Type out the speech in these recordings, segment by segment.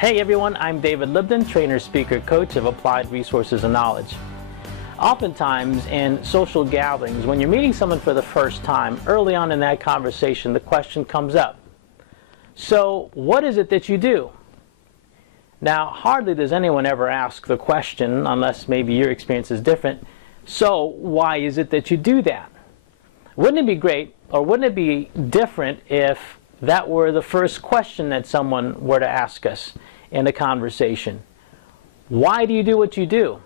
Hey everyone, I'm David Libdan, trainer, speaker, coach of Applied Resources and Knowledge. Oftentimes in social gatherings, when you're meeting someone for the first time, early on in that conversation, the question comes up, so what is it that you do? Now, hardly does anyone ever ask the question, unless maybe your experience is different, so why is it that you do that? Wouldn't it be great, or wouldn't it be different if that were the first question that someone were to ask us in a conversation? Why do you do what you do?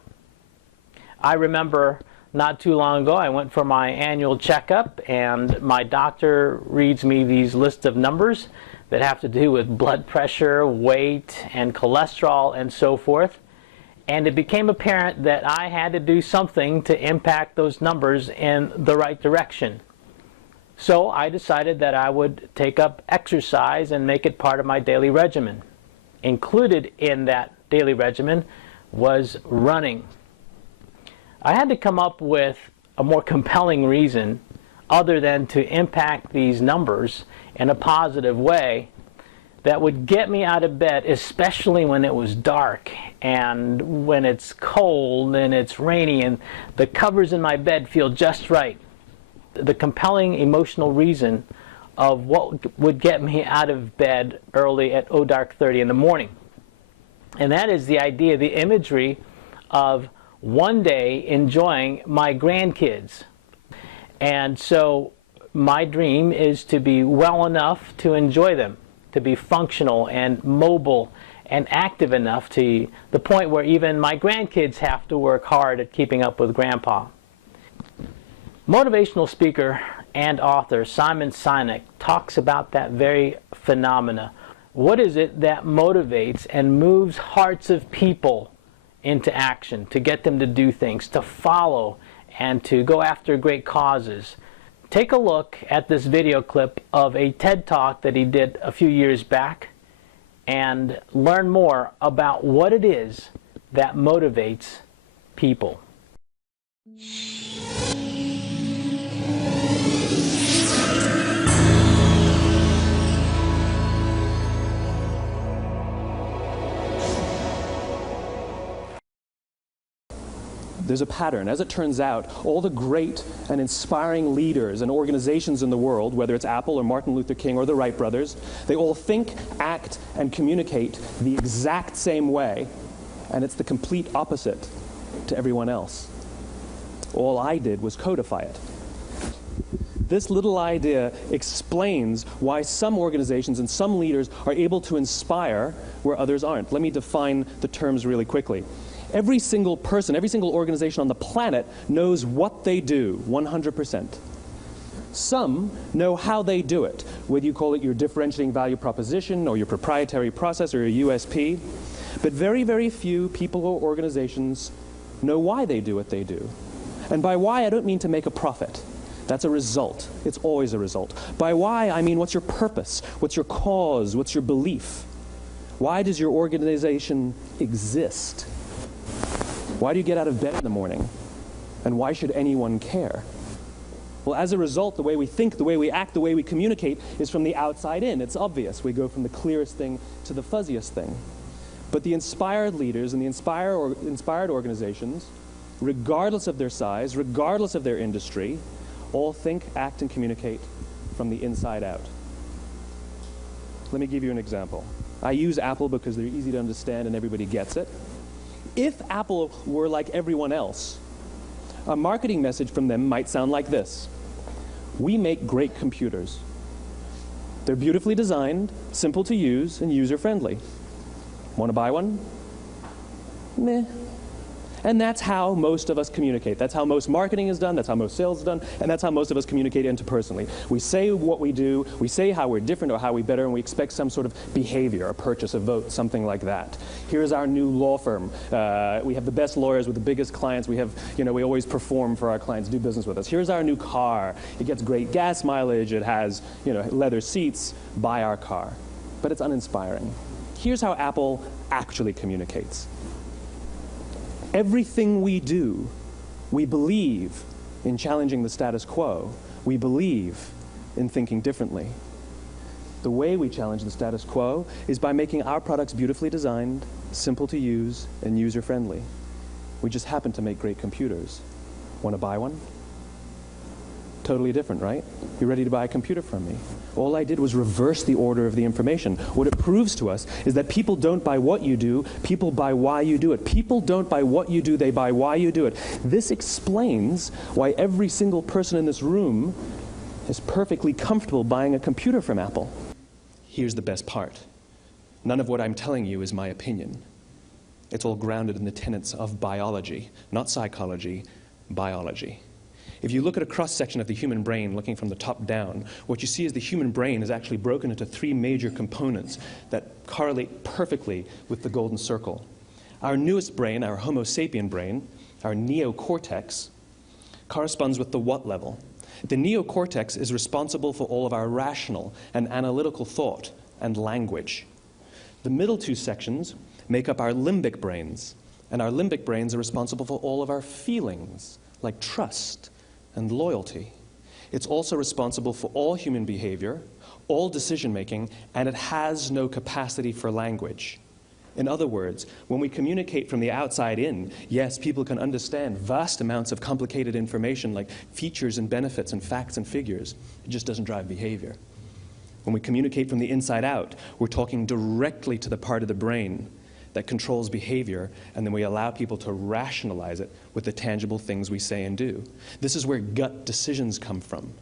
I remember not too long ago I went for my annual checkup and my doctor reads me these lists of numbers that have to do with blood pressure, weight, and cholesterol and so forth. And it became apparent that I had to do something to impact those numbers in the right direction. So I decided that I would take up exercise and make it part of my daily regimen. Included in that daily regimen was running. I had to come up with a more compelling reason other than to impact these numbers in a positive way that would get me out of bed, especially when it was dark and when it's cold and it's rainy and the covers in my bed feel just right. The compelling emotional reason of what would get me out of bed early at dark 30 in the morning. And that is the idea, the imagery of one day enjoying my grandkids. And so my dream is to be well enough to enjoy them, to be functional and mobile and active enough to the point where even my grandkids have to work hard at keeping up with Grandpa. Motivational speaker and author Simon Sinek talks about that very phenomena. What is it that motivates and moves hearts of people into action, to get them to do things, to follow, and to go after great causes? Take a look at this video clip of a TED Talk that he did a few years back and learn more about what it is that motivates people. There's a pattern. As it turns out, all the great and inspiring leaders and organizations in the world, whether it's Apple or Martin Luther King or the Wright brothers, they all think, act, and communicate the exact same way, and it's the complete opposite to everyone else. All I did was codify it. This little idea explains why some organizations and some leaders are able to inspire where others aren't. Let me define the terms really quickly. Every single person, every single organization on the planet knows what they do, 100%. Some know how they do it, whether you call it your differentiating value proposition or your proprietary process or your USP. But very, very few people or organizations know why they do what they do. And by why, I don't mean to make a profit. That's a result. It's always a result. By why, I mean what's your purpose? What's your cause? What's your belief? Why does your organization exist? Why do you get out of bed in the morning? And why should anyone care? Well, as a result, the way we think, the way we act, the way we communicate is from the outside in. It's obvious. We go from the clearest thing to the fuzziest thing. But the inspired leaders and the inspired organizations, regardless of their size, regardless of their industry, all think, act, and communicate from the inside out. Let me give you an example. I use Apple because they're easy to understand and everybody gets it. If Apple were like everyone else, a marketing message from them might sound like this. We make great computers. They're beautifully designed, simple to use, and user-friendly. Want to buy one? Meh. And that's how most of us communicate. That's how most marketing is done, that's how most sales is done, and that's how most of us communicate interpersonally. We say what we do, we say how we're different or how we're better, and we expect some sort of behavior, a purchase, a vote, something like that. Here's our new law firm. We have the best lawyers with the biggest clients. We have, we always perform for our clients, do business with us. Here's our new car. It gets great gas mileage. It has, leather seats. Buy our car. But it's uninspiring. Here's how Apple actually communicates. Everything we do, we believe in challenging the status quo. We believe in thinking differently. The way we challenge the status quo is by making our products beautifully designed, simple to use, and user-friendly. We just happen to make great computers. Want to buy one? Totally different, right? You ready to buy a computer from me? All I did was reverse the order of the information. What it proves to us is that people don't buy what you do, people buy why you do it. People don't buy what you do, they buy why you do it. This explains why every single person in this room is perfectly comfortable buying a computer from Apple. Here's the best part. None of what I'm telling you is my opinion. It's all grounded in the tenets of biology, not psychology, biology. If you look at a cross-section of the human brain looking from the top down, what you see is the human brain is actually broken into three major components that correlate perfectly with the golden circle. Our newest brain, our Homo sapien brain, our neocortex, corresponds with the what level. The neocortex is responsible for all of our rational and analytical thought and language. The middle two sections make up our limbic brains, and our limbic brains are responsible for all of our feelings, like trust and loyalty. It's also responsible for all human behavior, all decision-making, and it has no capacity for language. In other words, when we communicate from the outside in, yes, people can understand vast amounts of complicated information like features and benefits and facts and figures. It just doesn't drive behavior. When we communicate from the inside out, we're talking directly to the part of the brain that controls behavior, and then we allow people to rationalize it with the tangible things we say and do. This is where gut decisions come from.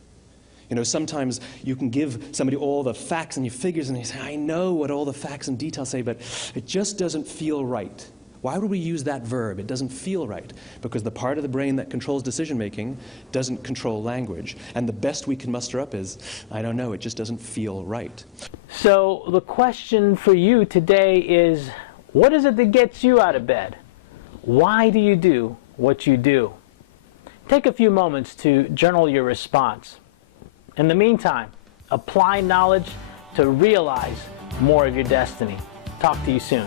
You know, sometimes you can give somebody all the facts and your figures, and they say, I know what all the facts and details say, but it just doesn't feel right. Why would we use that verb? It doesn't feel right. Because the part of the brain that controls decision-making doesn't control language. And the best we can muster up is, I don't know, it just doesn't feel right. So the question for you today is, what is it that gets you out of bed? Why do you do what you do? Take a few moments to journal your response. In the meantime, apply knowledge to realize more of your destiny. Talk to you soon.